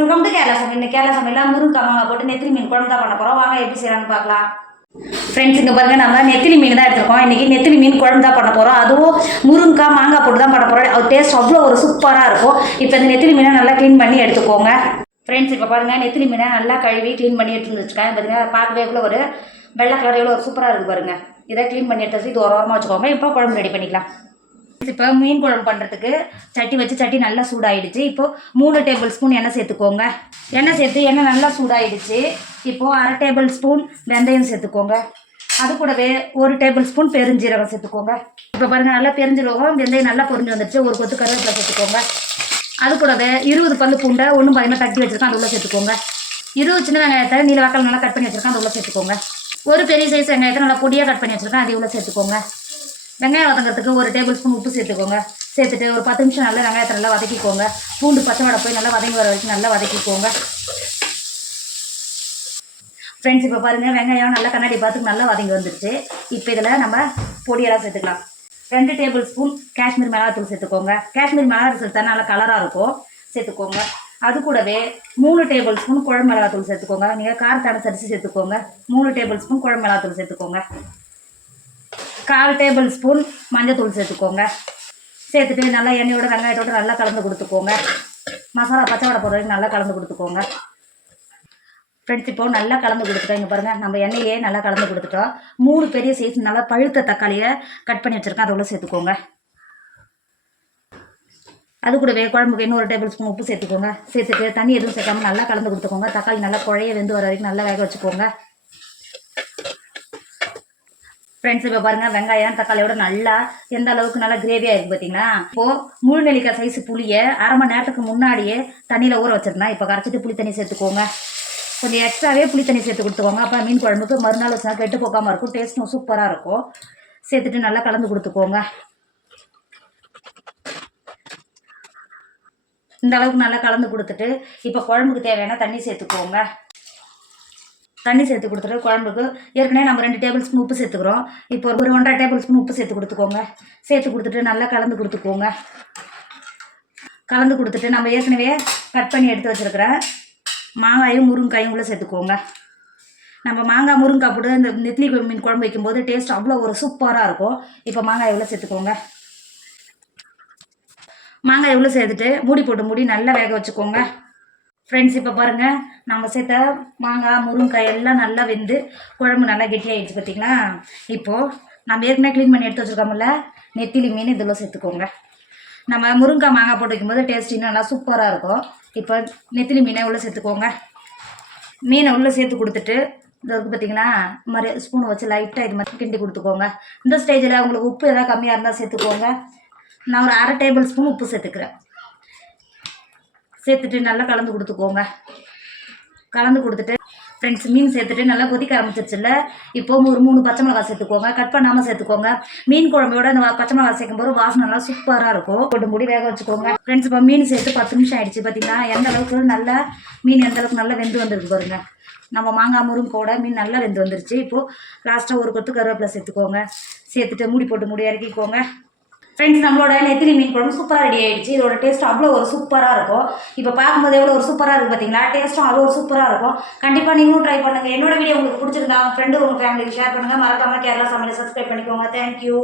Welcome to Kerala சமையல். இந்த கேரளா சமையல் முருங்கக்காய் மாங்காய் போட்டு நெத்திலி மீன் குழம்பு தான் பண்ண போகிறோம். வாங்க எப்படி செய்யறாங்கன்னு பார்க்கலாம். ஃப்ரெண்ட்ஸ் இங்கே பாருங்க, நம்ம நெத்திலி மீன் தான் எடுத்துருக்கோம். இன்றைக்கி நெத்திலி மீன் குழம்பு தான் பண்ண போகிறோம். அதுவும் முருங்கக்காய் மாங்காய் போட்டு தான் பண்ண போகிறோம். அது டேஸ்ட் அவ்வளோ ஒரு சூப்பராக இருக்கும். இப்போ இந்த நெத்திலி மீனை நல்லா க்ளீன் பண்ணி எடுத்துக்கோங்க. ஃப்ரெண்ட்ஸ் இப்போ பாருங்கள், நெத்திலி மீனை நல்லா கழுவி க்ளீன் பண்ணி எடுத்துன்னு வச்சுருக்கேன். பார்த்தீங்கன்னா பார்க்கவே எவ்வளோ ஒரு வெள்ளை கலர் எவ்வளோ ஒரு சூப்பராக இருக்குது பாருங்கள். இதை க்ளீன் பண்ணி எடுத்து இது ஒரு ஓரமாக வச்சுக்கோங்க. இப்போ குழம்பு ரெடி பண்ணிக்கலாம். இப்போ மீன் குழம்பு பண்ணுறதுக்கு சட்டி வச்சு சட்டி நல்லா சூடாயிடுச்சு. இப்போது 3 டேபிள் ஸ்பூன் எண்ணெய் சேர்த்துக்கோங்க. எண்ணெய் சேர்த்து எண்ணெய் நல்லா சூடாயிடுச்சு. இப்போது 1/2 டேபிள் ஸ்பூன் வெந்தயம் சேர்த்துக்கோங்க. அது கூடவே 1 டேபிள் ஸ்பூன் பெருஞ்சீரகம் சேர்த்துக்கோங்க. இப்போ பாருங்கள், நல்லா பெருஞ்சீரகம் வெந்தயம் நல்லா பொரிஞ்சு வந்துடுச்சு. ஒரு கொத்து கருவேப்பிலை சேர்த்துக்கோங்க. அது கூடவே 20 பல்லு பூண்டை ஒன்றும் பாதிமாக தட்டி வச்சுருக்கேன், அது உள்ள சேர்த்துக்கோங்க. 20 சின்ன வெங்காயத்தை நீல வாக்கால் நல்லா கட் பண்ணி வச்சுருக்கேன், அது உள்ள சேர்த்துக்கோங்க. ஒரு பெரிய சைஸ் வெங்காயத்தை நல்லா பொடியாக கட் பண்ணி வச்சுருக்கேன், அது உள்ள சேர்த்துக்கோங்க. வெங்காயம் வதங்கிறதுக்கு 1 டேபிள் ஸ்பூன் உப்பு சேர்த்துக்கோங்க. சேர்த்துட்டு ஒரு 10 நிமிஷம் நல்லா வெங்காயத்தை நல்லா வதக்கிக்கோங்க. பூண்டு பச்சை வடை போய் நல்லா வதங்கி வர வரைக்கும் நல்லா வதக்கிக்கோங்க. ஃப்ரெண்ட்ஸ் இப்போ பாருங்கள், வெங்காயம் நல்லா கண்ணாடி பார்த்து நல்லா வதங்கி வந்துடுச்சு. இப்போ இதில் நம்ம பொடியெல்லாம் சேர்த்துக்கலாம். 2 டேபிள் ஸ்பூன் காஷ்மீர் மிளகாத்தூள் சேர்த்துக்கோங்க. காஷ்மீர் மிளகாத்தூள் சேர்த்தா நல்லா கலராக இருக்கும், சேர்த்துக்கோங்க. அது கூடவே 3 டேபிள் ஸ்பூன் குழம்பு மிளகாத்தூள் சேர்த்துக்கோங்க. நீங்கள் காரத்தை அனுசரித்து சேர்த்துக்கோங்க. 3 டேபிள் ஸ்பூன் குழம்பு மிளகாத்தூள் சேர்த்துக்கோங்க. 1/4 டேபிள் ஸ்பூன் மஞ்சத்தூள் சேர்த்துக்கோங்க. சேர்த்துட்டு நல்லா எண்ணெயோட வெங்காயத்தோடு நல்லா கலந்து கொடுத்துக்கோங்க. மசாலா பச்சை வடை போடுற வரைக்கும் நல்லா கலந்து கொடுத்துக்கோங்க. ஃப்ரெண்ட்ஸ் இப்போ நல்லா கலந்து கொடுத்துட்டோம். இங்கே பாருங்கள், நம்ம எண்ணெயே நல்லா கலந்து கொடுத்துட்டோம். 3 பெரிய சைஸ் நல்லா பழுத்த தக்காளியை கட் பண்ணி வச்சுருக்கேன், அதை உள்ள சேர்த்துக்கோங்க. அது கூடவே குழம்புக்கு இன்னும் 1 டேபிள் ஸ்பூன் உப்பு சேர்த்துக்கோங்க. சேர்த்துட்டு தண்ணி எதுவும் சேர்க்காம நல்லா கலந்து கொடுத்துக்கோங்க. தக்காளி நல்லா குழைய வெந்து வர வரைக்கும் நல்லா வேக வச்சுக்கோங்க. ஃப்ரெண்ட்ஸ் இப்போ பாருங்கள், வெங்காயம் தக்காளியோட நல்லா எந்த அளவுக்கு நல்லா கிரேவியாக இருக்குது பார்த்தீங்கன்னா. இப்போது முழு நெல்லிக்காய் சைஸ் புளியை 1/2 மணி நேரத்துக்கு முன்னாடியே தண்ணியில் ஊற வச்சுருந்தேன். இப்போ கரைச்சிட்டு புளி தண்ணி சேர்த்துக்கோங்க. கொஞ்சம் எக்ஸ்ட்ராவே புளி தண்ணி சேர்த்து கொடுத்துக்கோங்க. அப்போ மீன் குழம்புக்கு மறுநாள் வச்சுனா கெட்டு போகாமல் இருக்கும், டேஸ்ட்டும் சூப்பராக இருக்கும். சேர்த்துட்டு நல்லா கலந்து கொடுத்துக்கோங்க. இந்த அளவுக்கு நல்லா கலந்து கொடுத்துட்டு இப்போ குழம்புக்கு தேவையான தண்ணி சேர்த்துக்கோங்க. தண்ணி சேர்த்து கொடுத்துட்டு குழம்புக்கு ஏற்கனவே நம்ம 2 டேபிள் ஸ்பூன் உப்பு சேர்த்துக்கிறோம். இப்போ ஒரு 1/2 டேபிள் ஸ்பூன் உப்பு சேர்த்து கொடுத்துக்கோங்க. சேர்த்து கொடுத்துட்டு நல்லா கலந்து கொடுத்துக்கோங்க. கலந்து கொடுத்துட்டு நம்ம ஏற்கனவே கட் பண்ணி எடுத்து வச்சுருக்கிற மாங்காயும் முருங்காயும் உள்ளே சேர்த்துக்கோங்க. நம்ம மாங்காய் முருங்காய் போட்டு இந்த நெத்திலி மீன் குழம்பு வைக்கும்போது டேஸ்ட் அவ்வளோ ஒரு சூப்பராக இருக்கும். இப்போ மாங்காய் உள்ளே சேர்த்துக்கோங்க. மாங்காய் உள்ளே சேர்த்துட்டு மூடி நல்லா வேக வச்சுக்கோங்க. ஃப்ரெண்ட்ஸ் இப்போ பாருங்கள், நம்ம சேர்த்த மாங்காய் முருங்காய் எல்லாம் நல்லா வெந்து குழம்பு நல்லா கெட்டியாகிடுச்சு பார்த்தீங்களா. இப்போது நம்ம ஏற்கனவே க்ளீன் பண்ணி எடுத்து வச்சுருக்கோம்ல நெத்திலி மீன், இதில் சேர்த்துக்கோங்க. நம்ம முருங்காய் மாங்காய் போட்டு வைக்கும்போது டேஸ்ட் இன்னும் நல்லா சூப்பராக இருக்கும். இப்போ நெத்திலி மீனை உள்ளே சேர்த்துக்கோங்க. மீனை உள்ளே சேர்த்து கொடுத்துட்டு இது இருக்குது பார்த்தீங்கன்னா, இந்த மாதிரி ஸ்பூனை வச்சு லைட்டாக இது மாதிரி கிண்டி கொடுத்துக்கோங்க. இந்த ஸ்டேஜில் உங்களுக்கு உப்பு எதாவது கம்மியாக இருந்தால் சேர்த்துக்கோங்க. நான் ஒரு 1/2 டேபிள் ஸ்பூன் உப்பு சேர்த்துக்கிறேன். சேர்த்துட்டு நல்லா கலந்து கொடுத்துக்கோங்க. கலந்து கொடுத்துட்டு ஃப்ரெண்ட்ஸ் மீன் சேர்த்துட்டு நல்லா கொதிக்க ஆரம்பிச்சிருச்சுல்ல. இப்போது ஒரு 3 பச்சை மிளகாய் சேர்த்துக்கோங்க. கட் பண்ணாமல் சேர்த்துக்கோங்க. மீன் குழம்போட இந்த பச்சை மிளகாய் சேர்க்கும்போது வாசனை நல்லா சூப்பராக இருக்கும். போட்டு மூடி வேக வச்சுக்கோங்க. ஃப்ரெண்ட்ஸ் இப்போ மீன் சேர்த்து 10 நிமிஷம் ஆகிடுச்சு பார்த்தீங்கன்னா. எந்த அளவுக்கு நல்லா மீன் எந்த அளவுக்கு நல்லா வெந்து வந்துருக்கு பாருங்க. நம்ம மாங்காய் முருங்கோட மீன் நல்லா வெந்து வந்துருச்சு. இப்போது லாஸ்ட்டாக ஒரு கொத்து கருவேப்பிலை சேர்த்துக்கோங்க. சேர்த்துட்டு மூடி இறக்கிக்கோங்க. ஃப்ரெண்ட்ஸ் நம்மளோட நெத்திலி மீன் குழம்பு சூப்பராக ரெடி ஆகிடுச்சு. இதோட டேஸ்ட் அவ்வளோ ஒரு சூப்பராக இருக்கும். இப்போ பார்க்கும்போது எவ்வளோ ஒரு சூப்பராக இருக்குது பார்த்தீங்களா. டேஸ்ட்டும் அவ்வளோ ஒரு சூப்பராக இருக்கும். கண்டிப்பாக நீங்களும் ட்ரை பண்ணுங்கள். என்னோட வீடியோ உங்களுக்கு பிடிச்சிருந்தா உங்கள் ஃப்ரெண்டு உங்கள் ஃபேமிலிக்கு ஷேர் பண்ணுங்கள். மறக்காமல் கேரளா சமையலை சப்ஸ்கிரைப் பண்ணிக்கோங்க. தேங்க்யூ.